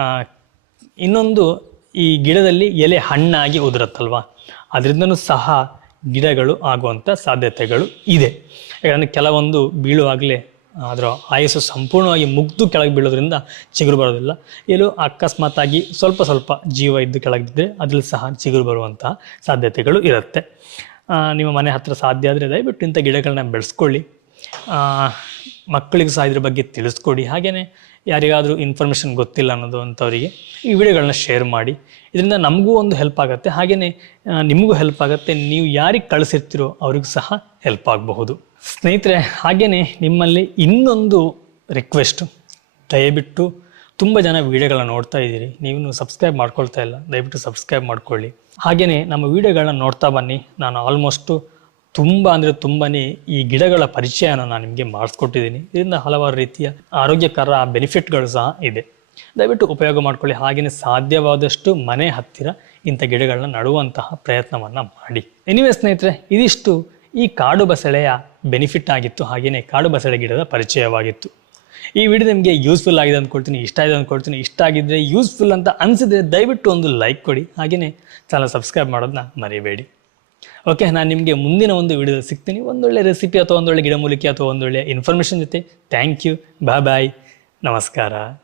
ಆ, ಇನ್ನೊಂದು, ಈ ಗಿಡದಲ್ಲಿ ಎಲೆ ಹಣ್ಣಾಗಿ ಉದುರುತ್ತಲ್ವ, ಅದರಿಂದನೂ ಸಹ ಗಿಡಗಳು ಆಗುವಂಥ ಸಾಧ್ಯತೆಗಳು ಇದೆ. ಯಾಕಂದರೆ ಕೆಲವೊಂದು ಬೀಳುವಾಗಲೇ ಅದರ ಆಯಸ್ಸು ಸಂಪೂರ್ಣವಾಗಿ ಮುಗ್ದು ಕೆಳಗೆ ಬೀಳೋದ್ರಿಂದ ಚಿಗುರು ಬರೋದಿಲ್ಲ. ಎಲ್ಲೋ ಅಕಸ್ಮಾತಾಗಿ ಸ್ವಲ್ಪ ಸ್ವಲ್ಪ ಜೀವ ಇದ್ದು ಕೆಳಗೆ ಬಿದ್ದರೆ ಅದ್ರಲ್ಲಿ ಸಹ ಚಿಗುರು ಬರುವಂತಹ ಸಾಧ್ಯತೆಗಳು ಇರುತ್ತೆ. ನಿಮ್ಮ ಮನೆ ಹತ್ತಿರ ಸಾಧ್ಯ ಆದರೆ ದಯವಿಟ್ಟು ಇಂಥ ಗಿಡಗಳನ್ನ ಬೆಳೆಸ್ಕೊಳ್ಳಿ. ಮಕ್ಕಳಿಗೂ ಸಹ ಇದ್ರ ಬಗ್ಗೆ ತಿಳಿಸ್ಕೊಡಿ. ಹಾಗೆಯೇ ಯಾರಿಗಾದರೂ ಇನ್ಫಾರ್ಮೇಷನ್ ಗೊತ್ತಿಲ್ಲ ಅನ್ನೋದು ಅಂಥವರಿಗೆ ಈ ವಿಡಿಯೋಗಳನ್ನ ಶೇರ್ ಮಾಡಿ. ಇದರಿಂದ ನಮಗೂ ಒಂದು ಹೆಲ್ಪ್ ಆಗುತ್ತೆ, ಹಾಗೆಯೇ ನಿಮಗೂ ಹೆಲ್ಪ್ ಆಗುತ್ತೆ. ನೀವು ಯಾರಿಗೆ ಕಳಿಸಿರ್ತೀರೋ ಅವ್ರಿಗೂ ಸಹ ಹೆಲ್ಪ್ ಆಗಬಹುದು. ಸ್ನೇಹಿತರೆ, ಹಾಗೆಯೇ ನಿಮ್ಮಲ್ಲಿ ಇನ್ನೊಂದು ರಿಕ್ವೆಸ್ಟು, ದಯವಿಟ್ಟು ತುಂಬ ಜನ ವೀಡಿಯೋಗಳನ್ನ ನೋಡ್ತಾ ಇದ್ದೀರಿ, ನೀವು ಸಬ್ಸ್ಕ್ರೈಬ್ ಮಾಡ್ಕೊಳ್ತಾ ಇಲ್ಲ, ದಯವಿಟ್ಟು ಸಬ್ಸ್ಕ್ರೈಬ್ ಮಾಡ್ಕೊಳ್ಳಿ. ಹಾಗೆಯೇ ನಮ್ಮ ವೀಡಿಯೋಗಳನ್ನ ನೋಡ್ತಾ ಬನ್ನಿ. ನಾನು ಆಲ್ಮೋಸ್ಟು ತುಂಬಾ ಈ ಗಿಡಗಳ ಪರಿಚಯನ ನಾನು ನಿಮಗೆ ಮಾಡಿಸ್ಕೊಟ್ಟಿದ್ದೀನಿ. ಇದರಿಂದ ಹಲವಾರು ರೀತಿಯ ಆರೋಗ್ಯಕರ ಬೆನಿಫಿಟ್ಗಳು ಸಹ ಇದೆ. ದಯವಿಟ್ಟು ಉಪಯೋಗ ಮಾಡ್ಕೊಳ್ಳಿ. ಹಾಗೆಯೇ ಸಾಧ್ಯವಾದಷ್ಟು ಮನೆ ಹತ್ತಿರ ಇಂಥ ಗಿಡಗಳನ್ನ ನಡುವಂತಹ ಪ್ರಯತ್ನವನ್ನು ಮಾಡಿ. ಎನಿವೇ ಸ್ನೇಹಿತರೆ, ಇದಿಷ್ಟು ಈ ಕಾಡು ಬಸಳೆಯ ಬೆನಿಫಿಟ್ ಆಗಿತ್ತು, ಹಾಗೆಯೇ ಕಾಡು ಬಸಳೆ ಗಿಡದ ಪರಿಚಯವಾಗಿತ್ತು. ಈ ವಿಡಿಯೋ ನಿಮಗೆ ಯೂಸ್ಫುಲ್ ಆಗಿದೆ ಅಂದ್ಕೊಳ್ತೀನಿ, ಇಷ್ಟ ಆಗಿದೆ ಅಂದ್ಕೊಳ್ತೀನಿ. ಇಷ್ಟ ಆಗಿದ್ದರೆ, ಯೂಸ್ಫುಲ್ ಅಂತ ಅನಿಸಿದ್ರೆ ದಯವಿಟ್ಟು ಒಂದು ಲೈಕ್ ಕೊಡಿ. ಹಾಗೆಯೇ ಚಾನಲ್ ಸಬ್ಸ್ಕ್ರೈಬ್ ಮಾಡೋದನ್ನ ಮರಿಬೇಡಿ. ಓಕೆ, ನಾನು ನಿಮಗೆ ಮುಂದಿನ ಒಂದು ವಿಡಿಯೋದಲ್ಲಿ ಸಿಗ್ತೀನಿ, ಒಂದೊಳ್ಳೆ ರೆಸಿಪಿ ಅಥವಾ ಒಂದೊಳ್ಳೆ ಗಿಡಮೂಲಿಕೆ ಅಥವಾ ಒಂದೊಳ್ಳೆ ಇನ್ಫಾರ್ಮೇಷನ್ ಜೊತೆ. ಥ್ಯಾಂಕ್ ಯು, ಬಾಯ್, ನಮಸ್ಕಾರ.